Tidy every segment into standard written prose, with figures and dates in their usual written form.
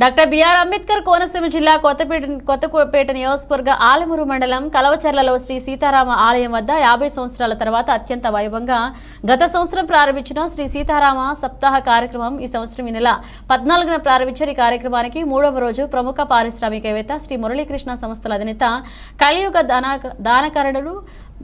Doctor BR Ambedkar Konaseema జిల్లా కొత్తపేట నియోజకవర్గ ఆలమూరు మండలం కలవచర్లలో శ్రీ సీతారామ ఆలయం వద్ద 50 సంవత్సరాల తర్వాత అత్యంత వైభవంగా గత సంవత్సరం ప్రారంభించిన శ్రీ సీతారామ సప్తాహ కార్యక్రమం ఈ సంవత్సరం ఈ నెల 14న ప్రారంభించారు. ఈ కార్యక్రమానికి 3వ రోజు ప్రముఖ పారిశ్రామికవేత్త శ్రీ మురళీకృష్ణ సంస్థల అధినేత కలియుగ దానకరణుడు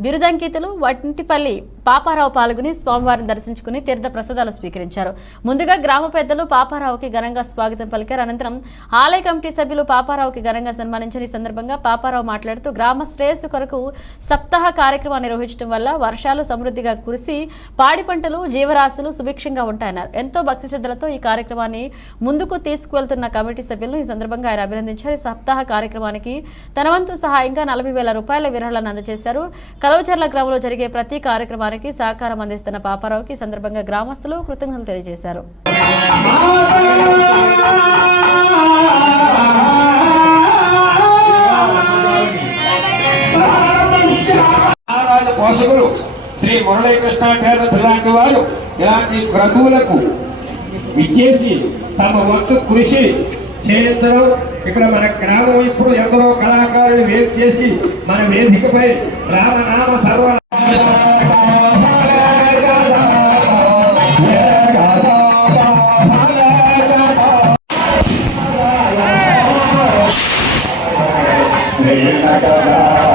బిరుదంకితులు వట్టిపల్లి పాపారావు పాల్గొని స్వామివారిని దర్శించుకుని తీర్థ ప్రసాదాలు స్వీకరించారు. ముందుగా గ్రామ పెద్దలు పాపారావుకి ఘనంగా స్వాగతం పలికారు. అనంతరం ఆలయ కమిటీ సభ్యులు పాపారావుకి ఘనంగా సన్మానించిన ఈ సందర్భంగా పాపారావు మాట్లాడుతూ గ్రామ శ్రేయస్సు కొరకు సప్తాహ కార్యక్రమాన్ని నిర్వహించడం వల్ల వర్షాలు సమృద్ధిగా కురిసి పాడి పంటలు జీవరాశులు సుభిక్షంగా ఉంటాయన్నారు. ఎంతో భక్తి శ్రద్ధలతో ఈ కార్యక్రమాన్ని ముందుకు తీసుకువెళ్తున్న కమిటీ సభ్యులను ఈ సందర్భంగా ఆయన అభినందించారు. ఈ సప్తాహ కార్యక్రమానికి తన వంతు సహాయంగా 40,000 రూపాయల విరాళాలను అందజేశారు. కలవచర్ల గ్రామంలో జరిగే ప్రతి కార్యక్రమానికి సహకారం అందిస్తున్న పాపారావుకి సందర్భంగా గ్రామస్తులు కృతజ్ఞతలు తెలియజేశారు. శ్రీ మురళీకృష్ణ లాంటి వారు ఇలాంటి ప్రభువులకు విచ్చేసి తమ వంతు కృషి చేయించడం. ఇక్కడ మన గ్రామం ఇప్పుడు ఎందరో కళాకారులు వేరు చేసి మన వేదికపై రామనామ సర్వ Hey,